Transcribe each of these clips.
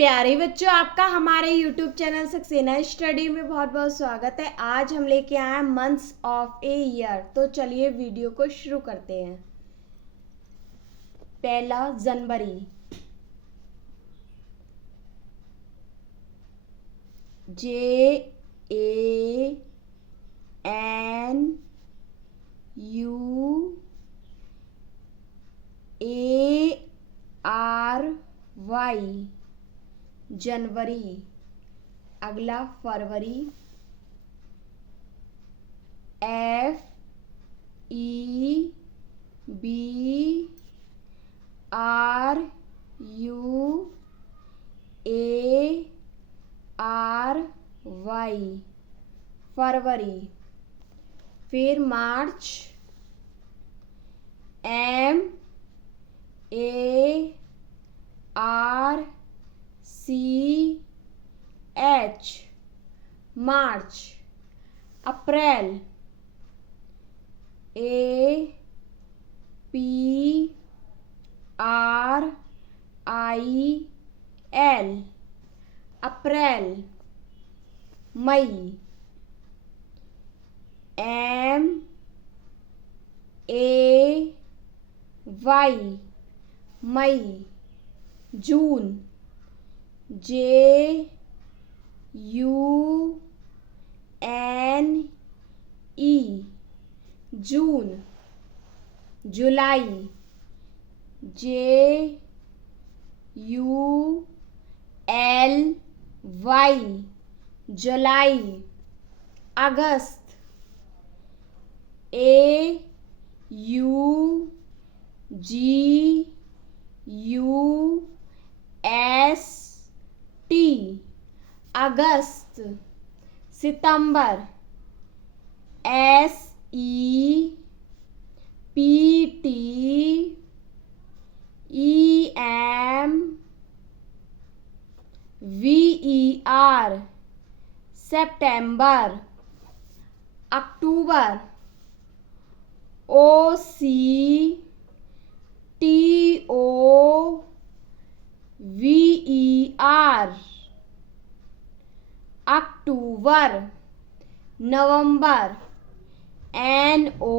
प्यारे बच्चों, आपका हमारे YouTube चैनल सक्सेना स्टडी में बहुत बहुत स्वागत है। आज हम लेके आए हैं मंथ्स ऑफ ए ईयर। तो चलिए वीडियो को शुरू करते हैं। पहला जनवरी, JANUARY जनवरी। अगला फरवरी, FEBRUARY फरवरी। फिर मार्च, MARCH मार्च। अप्रैल, APRIL अप्रैल। मई, MAY मई। जून, JUNE जून। जुलाई, JULY जुलाई। अगस्त, AUGUST अगस्त। सितंबर, SEPTEMVER सितंबर। अक्टूबर, OCTOVER अक्टूबर। नवंबर, NOVEMBER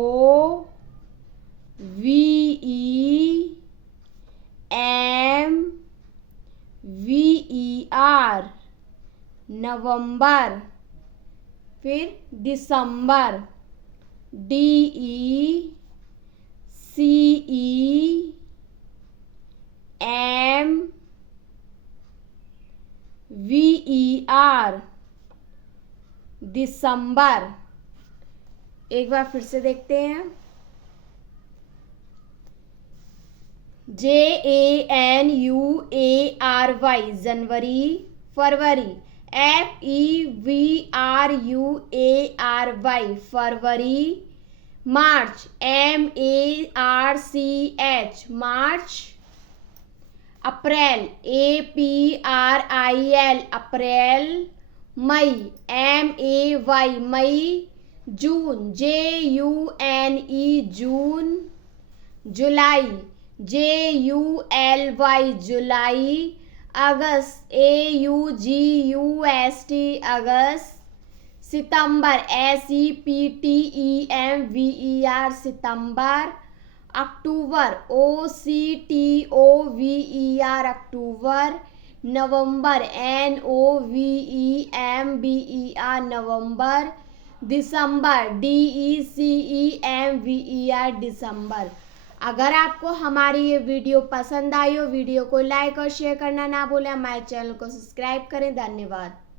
नवंबर। फिर दिसंबर, DECEMVER दिसंबर। एक बार फिर से देखते हैं। JANUARY जनवरी फरवरी। FEBRUARY फरवरी। मार्च, MARCH मार्च। अप्रैल, APRIL अप्रैल। मई, MAY मई। जून, JUNE जून। जुलाई, JULY जुलाई। अगस्त, AUGUST अगस्त। सितंबर, SEPTEMVER सितंबर। अक्टूबर, OCTOVER अक्टूबर। नवंबर, NOVEMBER नवंबर। दिसंबर, DECEMVER दिसंबर। अगर आपको हमारी ये वीडियो पसंद आई हो, वीडियो को लाइक और शेयर करना ना भूलें। हमारे चैनल को सब्सक्राइब करें। धन्यवाद।